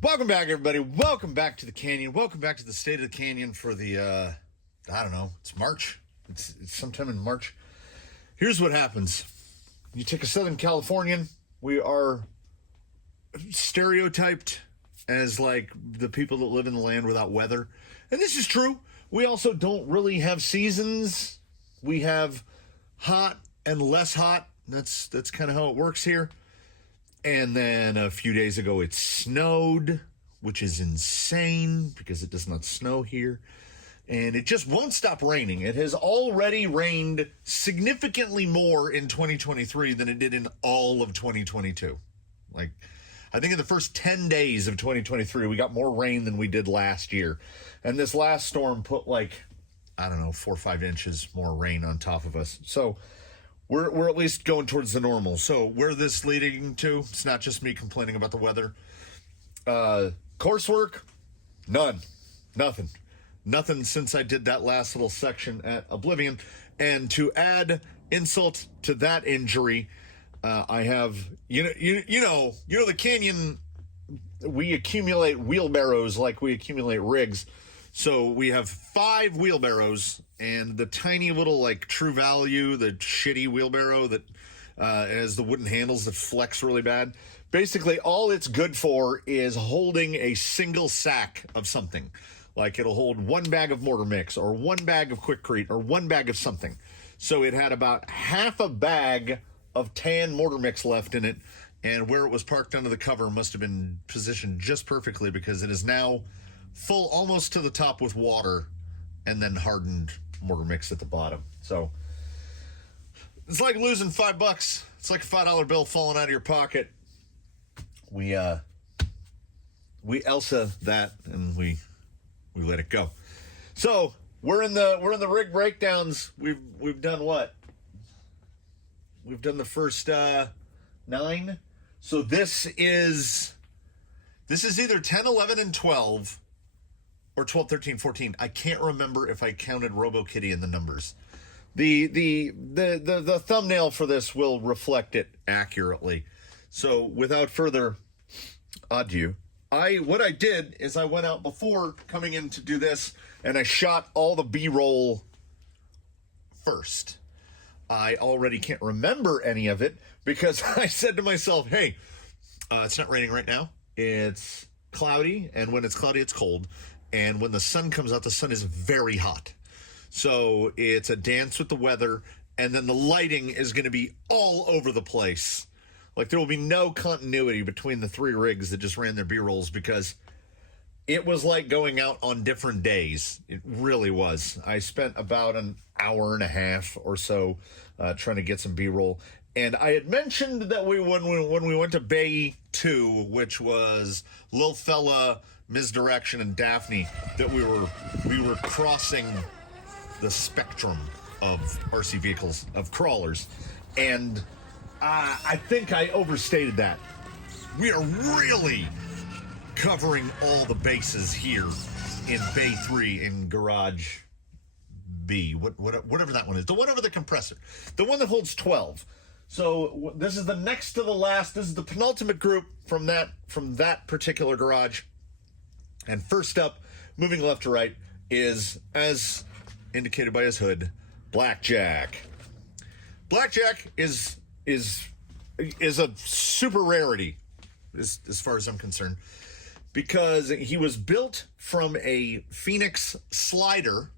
Welcome back, everybody. Welcome back to the canyon. Welcome back to the state of the canyon for the, I don't know, it's March. It's sometime in March. Here's what happens. You take a Southern Californian. We are stereotyped as, like, the people that live in the land without weather. And this is true. We also don't really have seasons. We have hot and less hot. That's kind of how it works here. And then a few days ago, it snowed, which is insane because it does not snow here. And it just won't stop raining. It has already rained significantly more in 2023 than it did in all of 2022. Like, I think in the first 10 days of 2023, we got more rain than we did last year. And this last storm put, like, I don't know, 4 or 5 inches more rain on top of us. So we're at least going towards the normal. So where this leading to, it's not just me complaining about the weather. Coursework, nothing since I did that last little section at Oblivion. And to add insult to that injury, I have, you know, the canyon, we accumulate wheelbarrows like we accumulate rigs. So we have 5 wheelbarrows, and the tiny little, like, True Value, the shitty wheelbarrow that has the wooden handles that flex really bad. Basically, all it's good for is holding a single sack of something. Like, it'll hold 1 bag of mortar mix, or 1 bag of Quickcrete, or 1 bag of something. So it had about half a bag of tan mortar mix left in it, and where it was parked under the cover must have been positioned just perfectly, because it is now full almost to the top with water and then hardened mortar mix at the bottom. So it's like losing $5. It's like a $5 bill falling out of your pocket. We Elsa that, and we let it go. So we're in the rig breakdowns. We've done what? We've done the first 9. So this is either 10, 11, and 12, or 12, 13, 14. I can't remember if I counted RoboKitty in the numbers. The thumbnail for this will reflect it accurately. So without further ado, what I did is I went out before coming in to do this, and I shot all the B-roll first. I already can't remember any of it because I said to myself, hey, it's not raining right now. It's cloudy, and when it's cloudy, it's cold. And when the sun comes out, the sun is very hot. So it's a dance with the weather, and then the lighting is going to be all over the place. Like, there will be no continuity between the 3 rigs that just ran their B-rolls, because it was like going out on different days. It really was. I spent about an hour and a half or so trying to get some B-roll. And I had mentioned that when we went to Bay 2, which was Lil Fella, Misdirection, and Daphne, that we were crossing the spectrum of RC vehicles, of crawlers. And I think I overstated that. We are really covering all the bases here in Bay 3 in Garage B, whatever that one is. The one over the compressor. The one that holds 12. So this is the next to the last. This is the penultimate group from that particular garage. And first up, moving left to right, is, as indicated by his hood, Blackjack. Blackjack is a super rarity, as far as I'm concerned, because he was built from a Phoenix slider.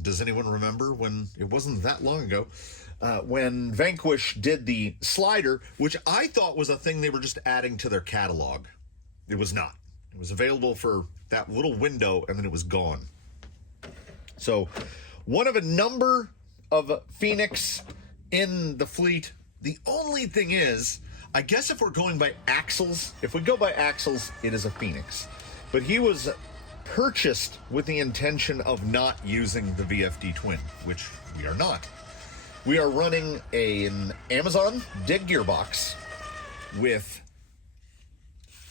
Does anyone remember when, it wasn't that long ago, when Vanquish did the slider, which I thought was a thing they were just adding to their catalog? It was not. It was available for that little window, and then it was gone. So, one of a number of Phoenix in the fleet. The only thing is, I guess if we're going by axles, if we go by axles, it is a Phoenix. But he was purchased with the intention of not using the VFD twin, which we are not. We are running an Amazon dig gearbox with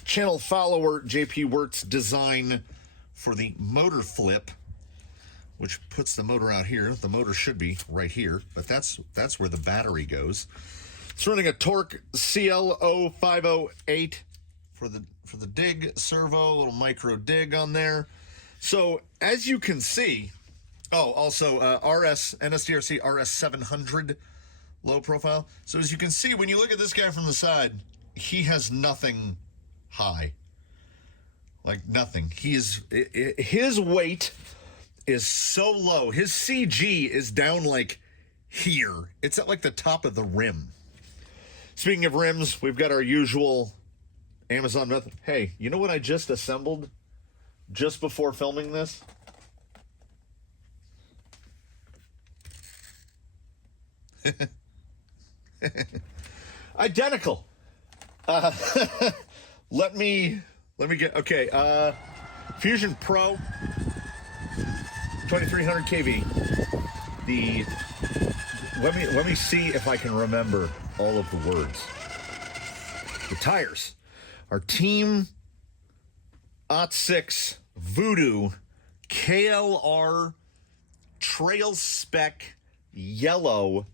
channel follower JP Wirt's design for the motor flip, which puts the motor out here. The motor should be right here, but that's where the battery goes. It's running a Torque CL0508 for the dig servo, a little micro dig on there. So as you can see, also NSDRC RS 700 low profile. So as you can see, when you look at this guy from the side, he has nothing high, like nothing. His weight is so low. His CG is down like here. It's at like the top of the rim. Speaking of rims, we've got our usual Amazon method. Hey, you know what I just assembled just before filming this? Identical. Let me get, okay, Fusion Pro 2300 kV. Let me see if I can remember all of the words. The tires are Team OT6 Voodoo KLR Trail Spec Yellow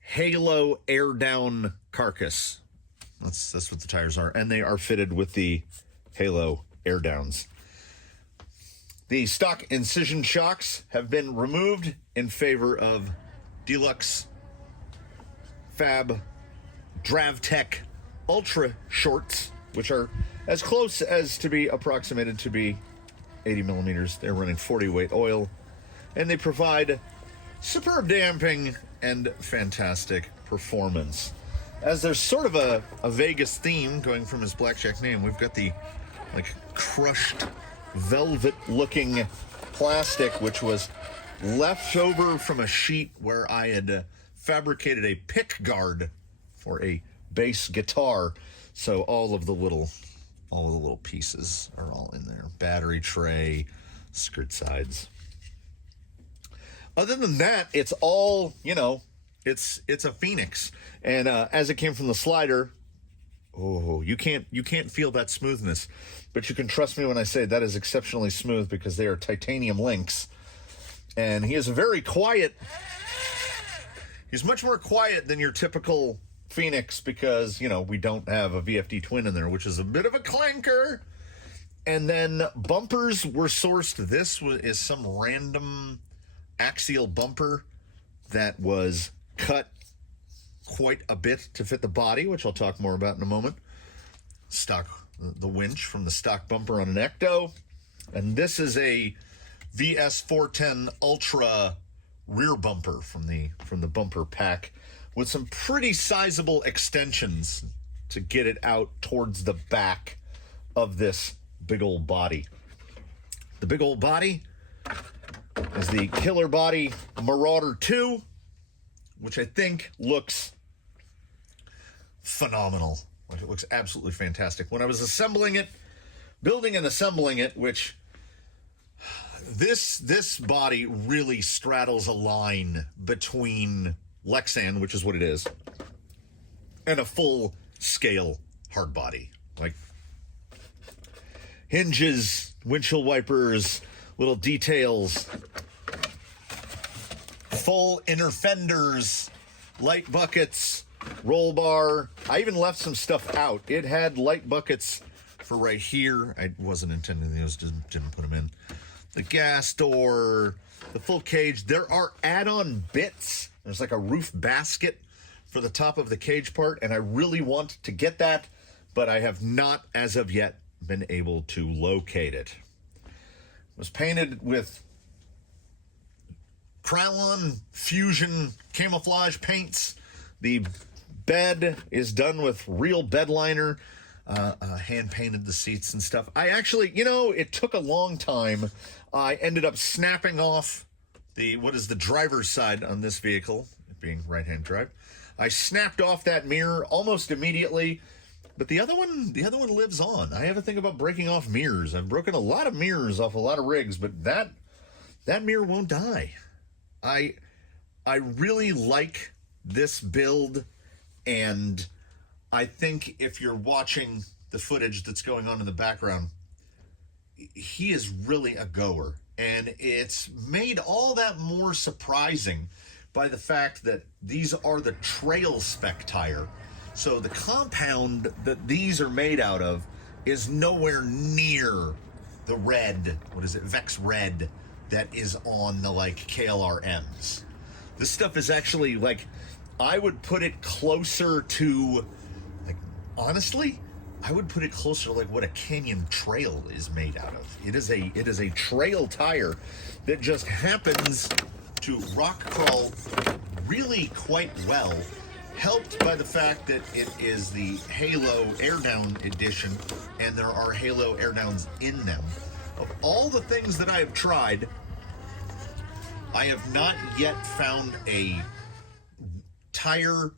Halo Air Down Carcass. That's what the tires are, and they are fitted with the Halo Air Downs. The stock incision shocks have been removed in favor of Deluxe Fab DravTech Ultra Shorts, which are as close as to be approximated to be 80 millimeters. They're running 40 weight oil, and they provide superb damping and fantastic performance. As there's sort of a Vegas theme going from his Blackjack name, we've got the like crushed velvet looking plastic, which was left over from a sheet where I had fabricated a pick guard for a bass guitar. So all of the little pieces are all in there. Battery tray, skirt sides. Other than that, it's all, it's a Phoenix. And as it came from the slider, you can't feel that smoothness. But you can trust me when I say that is exceptionally smooth because they are titanium links. And he is very quiet. He's much more quiet than your typical Phoenix because, we don't have a VFD twin in there, which is a bit of a clanker. And then bumpers were sourced. This is some random axial bumper that was cut quite a bit to fit the body, which I'll talk more about in a moment. The winch from the stock bumper on an Ecto. And this is a VS410 Ultra rear bumper from the bumper pack with some pretty sizable extensions to get it out towards the back of this big old body. The big old body is the Killer Body Marauder 2, which I think looks phenomenal. Like, it looks absolutely fantastic. When I was building and assembling it, which this body really straddles a line between Lexan, which is what it is, and a full-scale hard body. Like hinges, windshield wipers, little details, full inner fenders, light buckets, roll bar. I even left some stuff out. It had light buckets for right here. I wasn't intending those, didn't put them in. The gas door, the full cage. There are add-on bits. There's like a roof basket for the top of the cage part, and I really want to get that, but I have not, as of yet, been able to locate it. It was painted with Krylon Fusion camouflage paints. The bed is done with real bed liner. Hand painted the seats and stuff. I actually, it took a long time. I ended up snapping off the driver's side on this vehicle, it being right-hand drive. I snapped off that mirror almost immediately, but the other one lives on. I have a thing about breaking off mirrors. I've broken a lot of mirrors off a lot of rigs, but that mirror won't die. I really like this build, and I think if you're watching the footage that's going on in the background, he is really a goer. And it's made all that more surprising by the fact that these are the trail spec tire. So the compound that these are made out of is nowhere near the red, what is it, Vex Red, that is on the, like, KLRMs. This stuff is actually, like, I would put it closer to, like, honestly, I would put it closer to, like, what a Canyon Trail is made out of. It is a trail tire that just happens to rock crawl really quite well, helped by the fact that it is the Halo Air Down edition, and there are Halo Air Downs in them. Of all the things that I have tried, I have not yet found a tire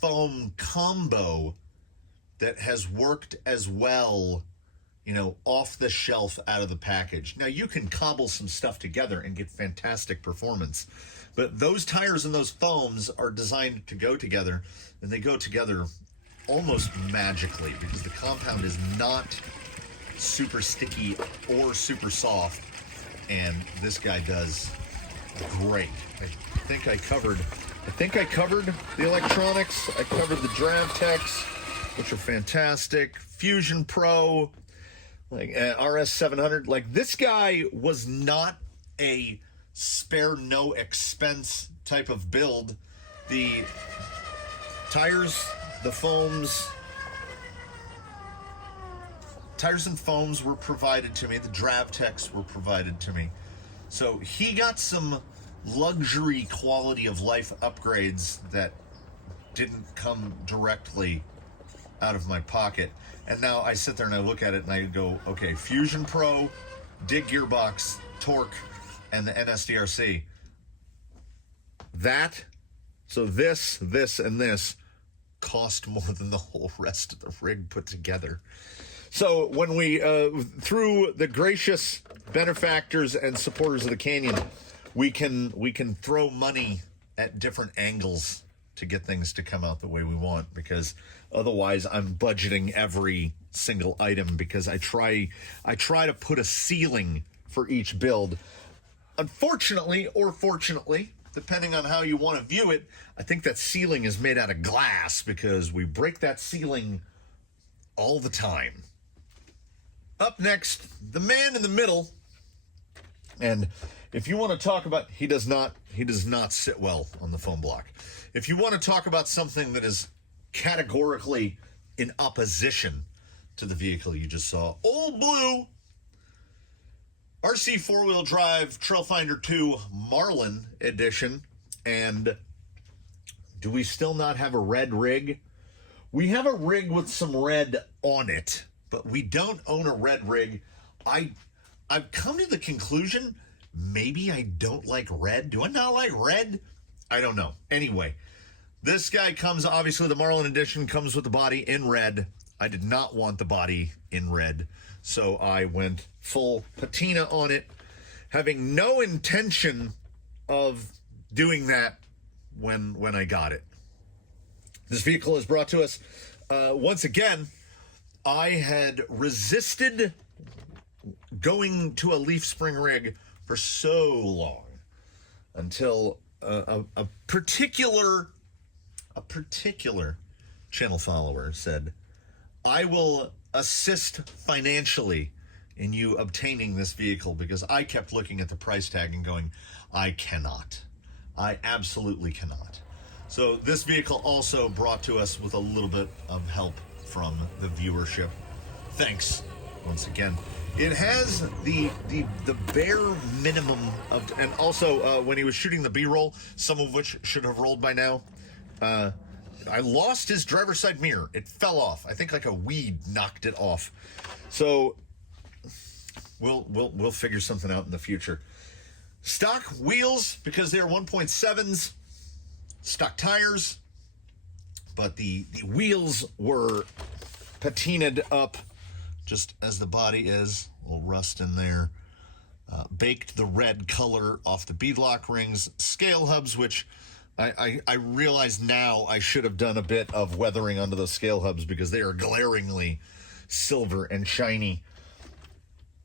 foam combo that has worked as well, you know, off the shelf out of the package. Now, you can cobble some stuff together and get fantastic performance, but those tires and those foams are designed to go together, and they go together almost magically because the compound is not super sticky or super soft, and this guy does great. I think I covered the electronics. I covered the Dravtex, which are fantastic. Fusion Pro, like RS 700. Like, this guy was not a spare no expense type of build. The tires, the foams, tires and foams were provided to me. The Dravtex were provided to me. So he got some luxury quality of life upgrades that didn't come directly out of my pocket. And now I sit there and I look at it and I go, okay, Fusion Pro, Dig Gearbox, Torque, and the NSDRC. So this, and this cost more than the whole rest of the rig put together. So when we, through the gracious benefactors and supporters of the Canyon, we can throw money at different angles to get things to come out the way we want, because otherwise I'm budgeting every single item, because I try to put a ceiling for each build. Unfortunately, or fortunately, depending on how you want to view it, I think that ceiling is made out of glass, because we break that ceiling all the time. Up next, the man in the middle. And if you want to talk about, he does not sit well on the foam block. If you want to talk about something that is categorically in opposition to the vehicle you just saw, Old Blue RC four-wheel drive Trailfinder 2 Marlin edition. And do we still not have a red rig? We have a rig with some red on it, but we don't own a red rig. I've come to the conclusion, maybe I don't like red. Do I not like red? I don't know. Anyway, this guy comes, obviously the Marlin edition comes with the body in red. I did not want the body in red, so I went full patina on it, having no intention of doing that when I got it. This vehicle is brought to us, once again, I had resisted going to a leaf spring rig for so long until a particular channel follower said, I will assist financially in you obtaining this vehicle, because I kept looking at the price tag and going, I cannot. I absolutely cannot. So this vehicle also brought to us with a little bit of help from the viewership. Thanks once again. It has the bare minimum of, and also when he was shooting the B-roll, some of which should have rolled by now, I lost his driver's side mirror. It fell off. I think like a weed knocked it off. So we'll figure something out in the future. Stock wheels, because they're 1.7s, stock tires, but the wheels were patinaed up just as the body is. A little rust in there. Baked the red color off the beadlock rings. Scale hubs, which I realize now I should have done a bit of weathering under those scale hubs, because they are glaringly silver and shiny.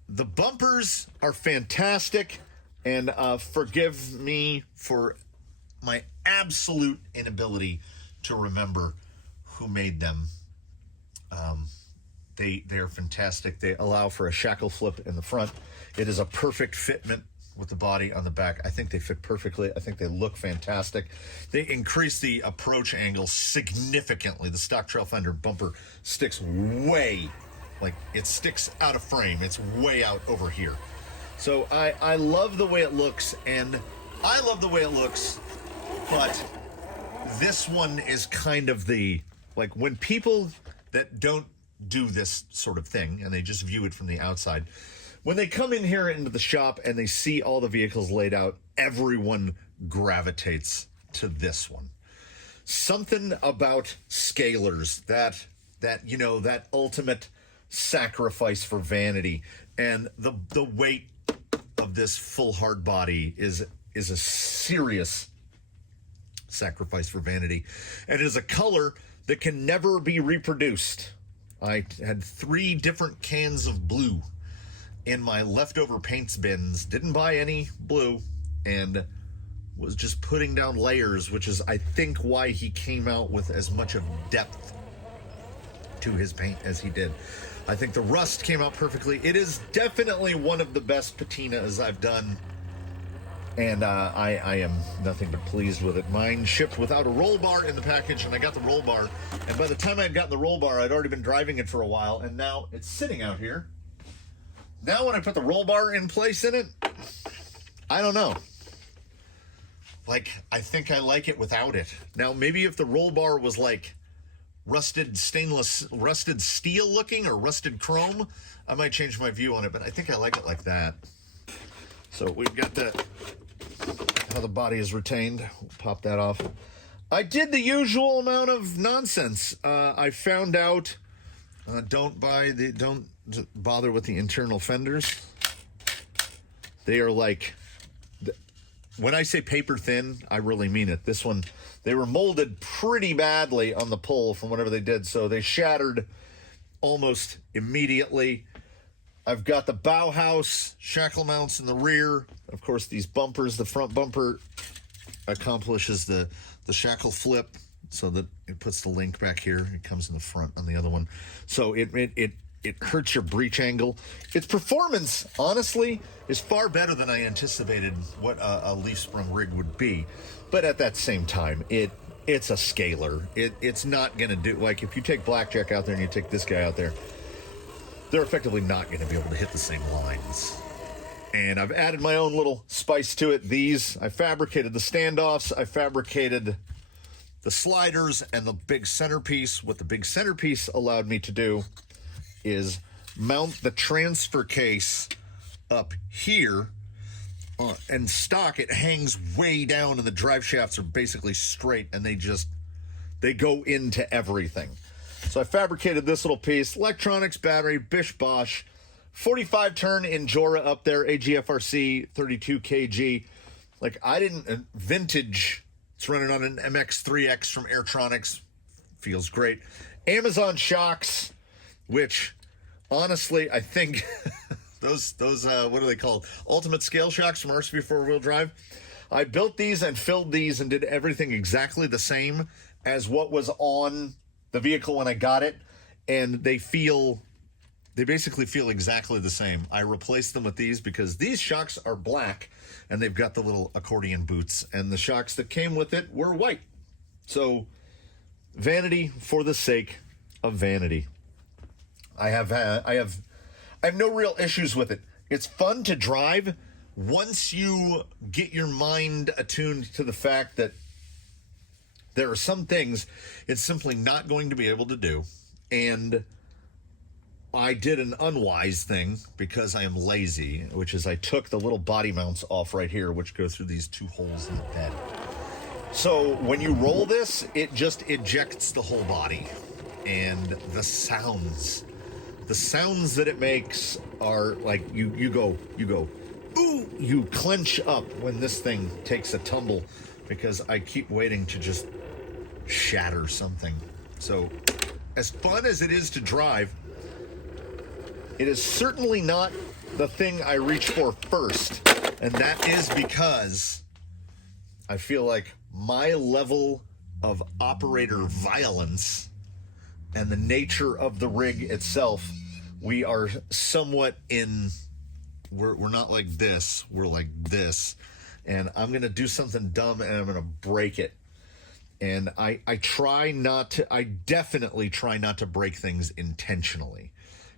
The bumpers are fantastic, and forgive me for my absolute inability to remember who made them. They're fantastic. They allow for a shackle flip in the front. It is a perfect fitment with the body on the back. I think they fit perfectly. I think they look fantastic. They increase the approach angle significantly. The stock trail finder bumper sticks way, like it sticks out of frame. It's way out over here. So I love the way it looks, and I love the way it looks, but this one is kind of the, like, when people that don't do this sort of thing and they just view it from the outside, when they come in here into the shop and they see all the vehicles laid out, everyone gravitates to this one. Something about scalers, that you know, that ultimate sacrifice for vanity, and the weight of this full hard body is a serious sacrifice for vanity, and it is a color that can never be reproduced. I had 3 different cans of blue in my leftover paints bins, didn't buy any blue, and was just putting down layers, which is, I think, why he came out with as much of depth to his paint as he did. I think the rust came out perfectly. It is definitely one of the best patinas I've done, and I am nothing but pleased with it. Mine shipped without a roll bar in the package, and I got the roll bar, and by the time I had gotten the roll bar, I'd already been driving it for a while, and now it's sitting out here. Now when I put the roll bar in place in it, I don't know. Like, I think I like it without it. Now, maybe if the roll bar was like rusted steel looking, or rusted chrome, I might change my view on it, but I think I like it like that. So we've got that, how the body is retained. We'll pop that off. I did the usual amount of nonsense. I found out, don't bother with the internal fenders. They are like, when I say paper thin, I really mean it. This one, they were molded pretty badly on the pull from whatever they did, so they shattered almost immediately. I've got the Bauhaus shackle mounts in the rear. Of course, these bumpers, the front bumper accomplishes the shackle flip so that it puts the link back here. It comes in the front on the other one. So it hurts your breech angle. Its performance, honestly, is far better than I anticipated what a leaf sprung rig would be. But at that same time, it's a scaler. It's not going to do, like, if you take Blackjack out there and you take this guy out there, they're effectively not going to be able to hit the same lines. And I've added my own little spice to it. I fabricated the standoffs, I fabricated the sliders, and the big centerpiece. What the big centerpiece allowed me to do is mount the transfer case up here, and stock, it hangs way down, and the drive shafts are basically straight, and they go into everything. So I fabricated this little piece, electronics, battery, Bish Bosch, 45 turn Injora up there, AGFRC, 32 kg. Like, I didn't, vintage, it's running on an MX3X from Airtronics, feels great. Amazon shocks, which, honestly, I think those what are they called? Ultimate scale shocks from RCV 4-wheel drive. I built these and filled these and did everything exactly the same as what was on the vehicle when I got it, and they basically feel exactly the same. I replaced them with these because these shocks are black, and they've got the little accordion boots, and the shocks that came with it were white. So, vanity for the sake of vanity. I have no real issues with it. It's fun to drive once you get your mind attuned to the fact that there are some things it's simply not going to be able to do. And I did an unwise thing because I am lazy, which is I took the little body mounts off right here, which go through these 2 holes in the bed. So when you roll this, it just ejects the whole body. And the sounds that it makes are like, you go, ooh, you clench up when this thing takes a tumble, because I keep waiting to just shatter something. So, as fun as it is to drive, it is certainly not the thing I reach for first, and that is because I feel like my level of operator violence and the nature of the rig itself, we are somewhat in, we're not like this, we're like this. And I'm going to do something dumb and I'm going to break it. And I definitely try not to break things intentionally.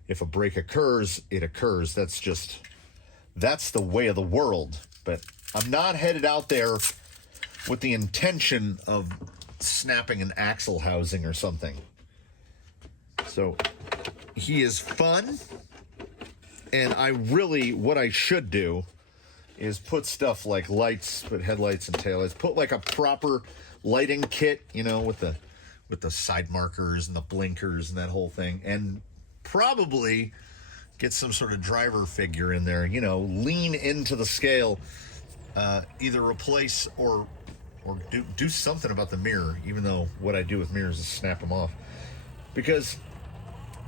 If a break occurs, it occurs. That's the way of the world. But I'm not headed out there with the intention of snapping an axle housing or something. So he is fun. And what I should do is put stuff like lights, put headlights and taillights, put like a proper lighting kit, with the side markers and the blinkers and that whole thing, and probably get some sort of driver figure in there, lean into the scale, either replace or do something about the mirror, even though what I do with mirrors is snap them off. Because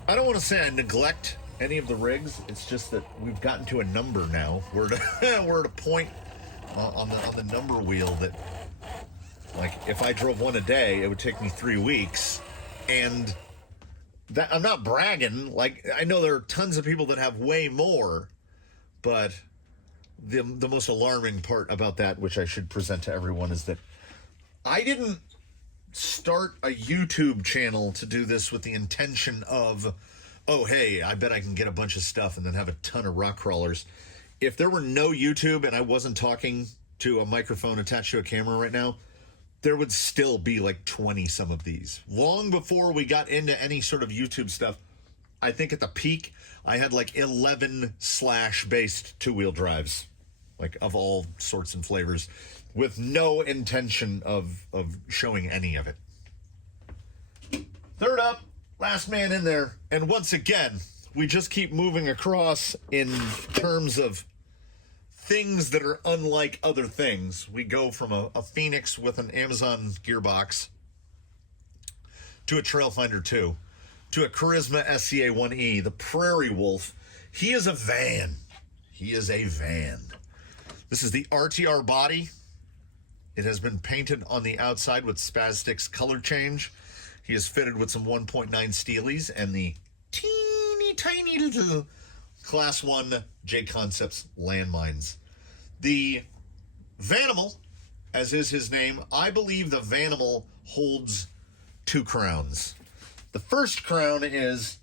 I don't want to say I neglect any of the rigs. It's just that we've gotten to a number now. We're at a point on the number wheel that, like, if I drove one a day, it would take me 3 weeks. And that, I'm not bragging. Like, I know there are tons of people that have way more, but the most alarming part about that, which I should present to everyone, is that I didn't start a YouTube channel to do this with the intention of, oh, hey, I bet I can get a bunch of stuff and then have a ton of rock crawlers. If there were no YouTube and I wasn't talking to a microphone attached to a camera right now, there would still be like 20 some of these. Long before we got into any sort of YouTube stuff, I think at the peak, I had like 11 slash-based two-wheel drives, like of all sorts and flavors, with no intention of showing any of it. Third up, last man in there. And once again, we just keep moving across in terms of things that are unlike other things. We go from a Phoenix with an Amazon gearbox to a Trailfinder 2 to a Charisma SCA 1E, the Prairie Wolf. He is a van. He is a van. This is the RTR body. It has been painted on the outside with Spaztics color change. He is fitted with some 1.9 Steelies and the teeny tiny little Class 1 J-Concepts landmines. The Vanimal, as is his name, I believe the Vanimal holds 2 crowns. The first crown is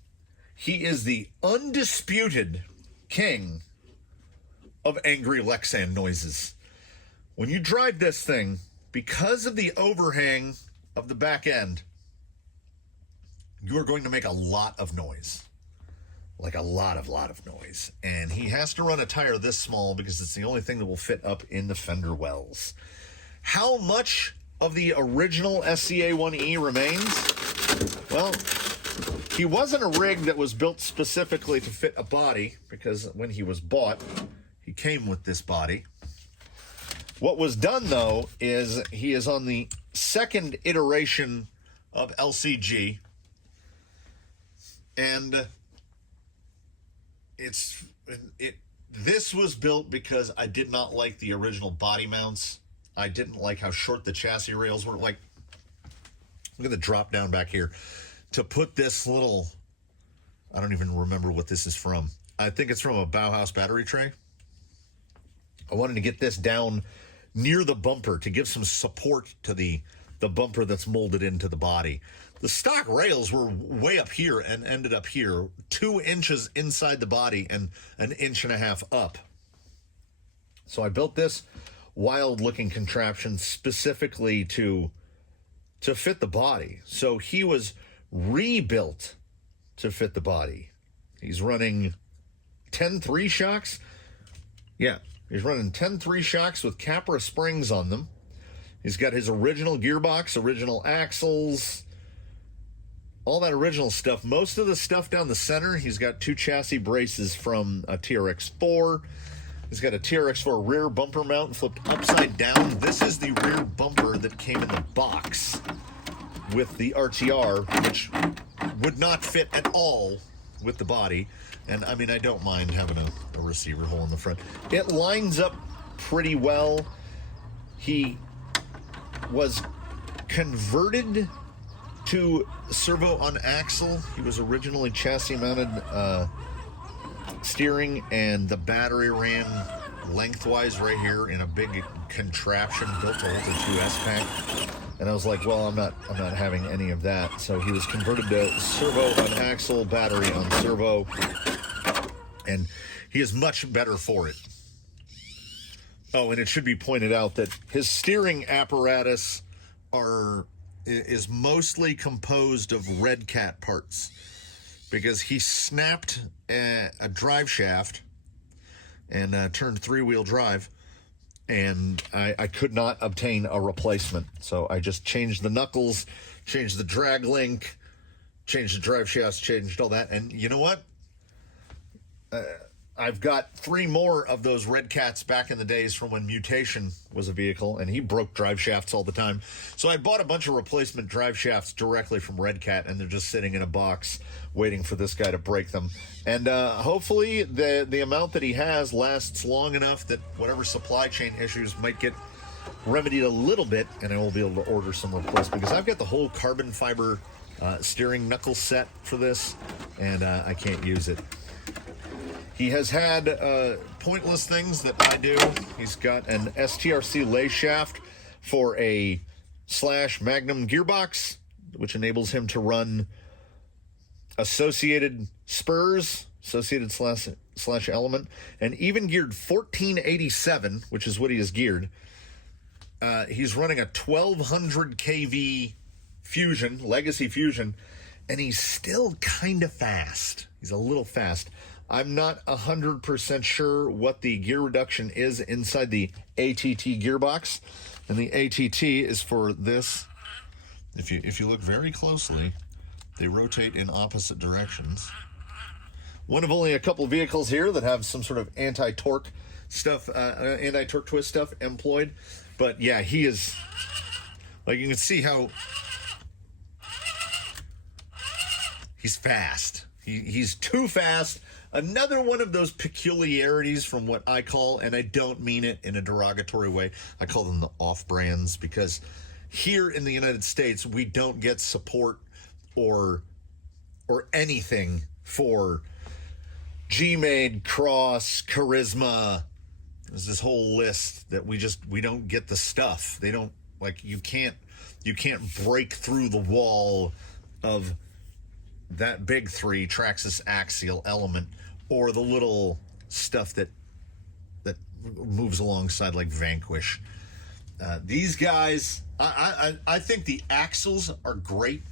he is the undisputed king of angry Lexan noises. When you drive this thing, because of the overhang of the back end, you're going to make a lot of noise. Like a lot of noise. And he has to run a tire this small because it's the only thing that will fit up in the fender wells. How much of the original SCA 1E remains? Well, he wasn't a rig that was built specifically to fit a body, because when he was bought, he came with this body. What was done, though, is he is on the second iteration of LCG, and this was built because I did not like the original body mounts. I didn't like how short the chassis rails were. Like, look at the drop down back here. To put this little, I don't even remember what this is from. I think it's from a Bauhaus battery tray. I wanted to get this down near the bumper to give some support to the bumper that's molded into the body. The stock rails were way up here and ended up here, 2 inches inside the body and 1.5 inches up. So I built this wild-looking contraption specifically to fit the body. So he was rebuilt to fit the body. He's running 10 3-shocks. Yeah, he's running 10 3-shocks with Capra springs on them. He's got his original gearbox, original axles, all that original stuff. Most of the stuff down the center, he's got 2 chassis braces from a TRX-4. He's got a TRX-4 rear bumper mount flipped upside down. This is the rear bumper that came in the box with the RTR, which would not fit at all with the body. And, I mean, I don't mind having a receiver hole in the front. It lines up pretty well. He was converted to servo on axle. He was originally chassis mounted steering, and the battery ran lengthwise right here in a big contraption built to hold the 2S pack. And I was like, well, I'm not having any of that. So he was converted to servo on axle, battery on servo, and he is much better for it. Oh, and it should be pointed out that his steering apparatus is mostly composed of Red Cat parts, because he snapped a drive shaft and turned 3-wheel drive, and I could not obtain a replacement. So I just changed the knuckles, changed the drag link, changed the drive shafts, changed all that. And you know what? I've got 3 more of those Red Cats back in the days from when Mutation was a vehicle, and he broke drive shafts all the time. So I bought a bunch of replacement drive shafts directly from Red Cat, and they're just sitting in a box waiting for this guy to break them. And hopefully the amount that he has lasts long enough that whatever supply chain issues might get remedied a little bit, and I will be able to order some replacements, because I've got the whole carbon fiber steering knuckle set for this, and I can't use it. He has had pointless things that I do. He's got an STRC lay shaft for a / Magnum gearbox, which enables him to run associated spurs, associated / element, and even geared 1487, which is what he is geared. He's running a 1200 kV Fusion, Legacy Fusion, and he's still kind of fast. He's a little fast. I'm not 100% sure what the gear reduction is inside the ATT gearbox. And the ATT is for this. If you look very closely, they rotate in opposite directions. One of only a couple of vehicles here that have some sort of anti-torque stuff, anti-torque twist stuff employed. But yeah, he is, like, you can see how he's fast. He's too fast. Another one of those peculiarities from what I call, and I don't mean it in a derogatory way, I call them the off-brands, because here in the United States, we don't get support or anything for G-Made, Cross, Charisma. There's this whole list that we don't get the stuff. They don't, like, you can't break through the wall of that big 3 Traxxas axial element, or the little stuff that moves alongside, like Vanquish. These guys, I think the axles are great.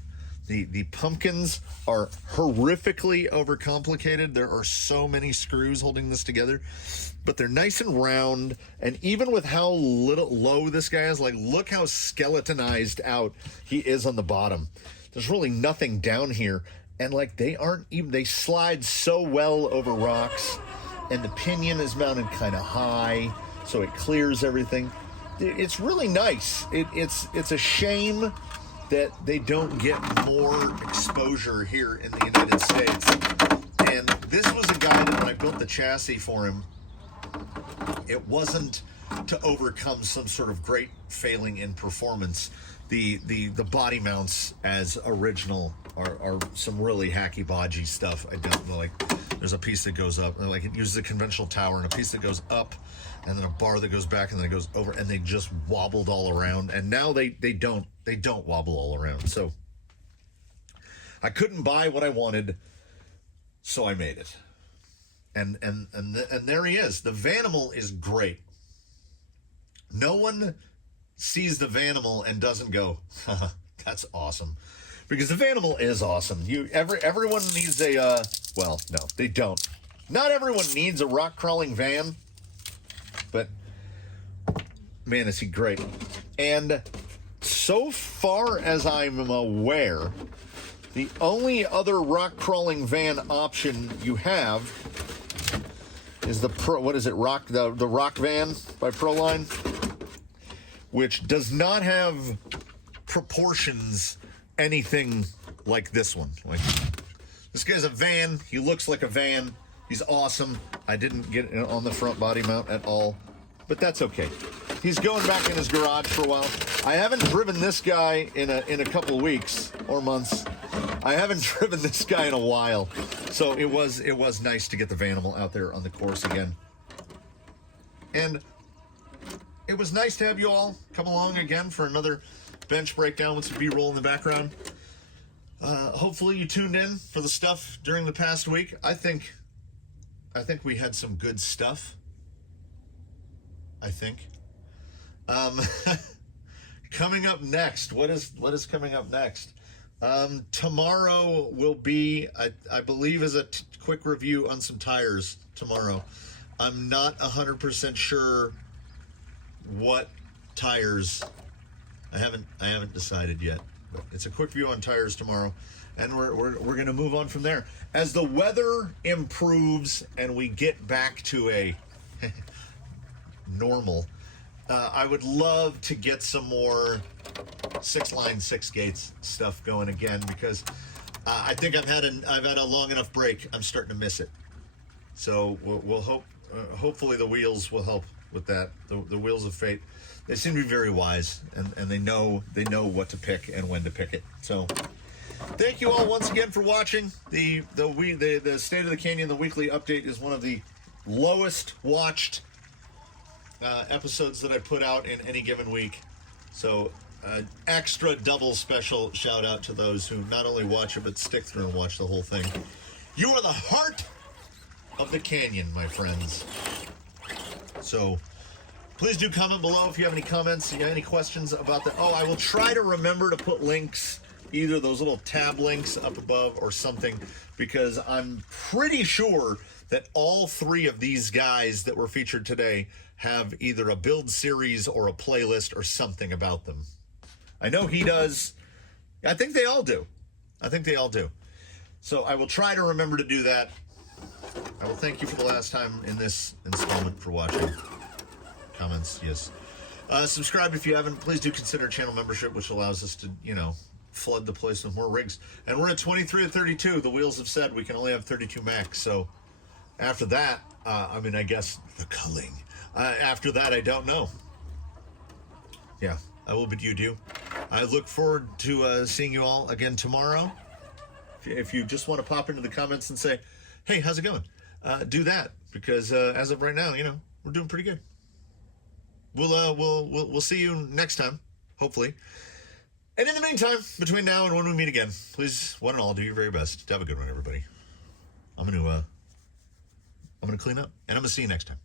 The pumpkins are horrifically overcomplicated. There are so many screws holding this together, but they're nice and round. And even with how low this guy is, like, look how skeletonized out he is on the bottom. There's really nothing down here. And, like, they slide so well over rocks, and the pinion is mounted kind of high, so it clears everything. It's really nice. It's a shame that they don't get more exposure here in the United States. And this was a guy that when I built the chassis for him, it wasn't to overcome some sort of great failing in performance. The body mounts as original are some really hacky bodgy stuff. I don't know, like, there's a piece that goes up, like, it uses a conventional tower, and a piece that goes up, and then a bar that goes back, and then it goes over, and they just wobbled all around. And now they don't wobble all around. So I couldn't buy what I wanted, so I made it. And there he is. The Vanimal is great. No one sees the Vanimal and doesn't go, haha, that's awesome. Because the Vanimal is awesome. Everyone needs a, well, no, they don't. Not everyone needs a rock crawling van, but man, is he great. And so far as I'm aware, the only other rock crawling van option you have is the Rock Van by Proline, which does not have proportions anything like this one. Like, this guy's a van. He looks like a van. He's awesome. I didn't get it on the front body mount at all, but that's okay. he's going back in his garage for a while. I haven't driven this guy in a couple of weeks or months. I haven't driven this guy in a while, so it was nice to get the Vanimal out there on the course again. And it was nice to have you all come along again for another bench breakdown with some B-roll in the background. Hopefully you tuned in for the stuff during the past week. I think we had some good stuff. I think. Coming up next, what is coming up next? Tomorrow will be, I believe, is a quick review on some tires tomorrow. I'm not 100% sure what tires. I haven't decided yet. But it's a quick view on tires tomorrow, and we're going to move on from there. As the weather improves and we get back to a normal, I would love to get some more 6-line, 6 gates stuff going again, because I think I've had a long enough break. I'm starting to miss it. So we'll hope. Hopefully the wheels will help with that. The wheels of fate. They seem to be very wise, and they know what to pick and when to pick it. So thank you all once again for watching. The State of the Canyon, the weekly update, is one of the lowest watched episodes that I put out in any given week. So extra double special shout out to those who not only watch it but stick through and watch the whole thing. You are the heart of the canyon, my friends. So please do comment below if you have any comments, you have any questions about that. Oh, I will try to remember to put links, either those little tab links up above or something, because I'm pretty sure that all 3 of these guys that were featured today have either a build series or a playlist or something about them. I know he does. I think they all do. So I will try to remember to do that. I will thank you for the last time in this installment for watching. Comments, yes. Subscribe if you haven't. Please do consider channel membership, which allows us to, flood the place with more rigs. And we're at 23 of 32. The wheels have said we can only have 32 max. So after that, I guess the culling. After that, I don't know. Yeah, I will bid you adieu. I look forward to seeing you all again tomorrow. If you just want to pop into the comments and say, hey, how's it going? Do that, because as of right now, we're doing pretty good. We'll see you next time, hopefully. And in the meantime, between now and when we meet again, please, one and all, do your very best. Have a good one, everybody. I'm gonna clean up, and I'm gonna see you next time.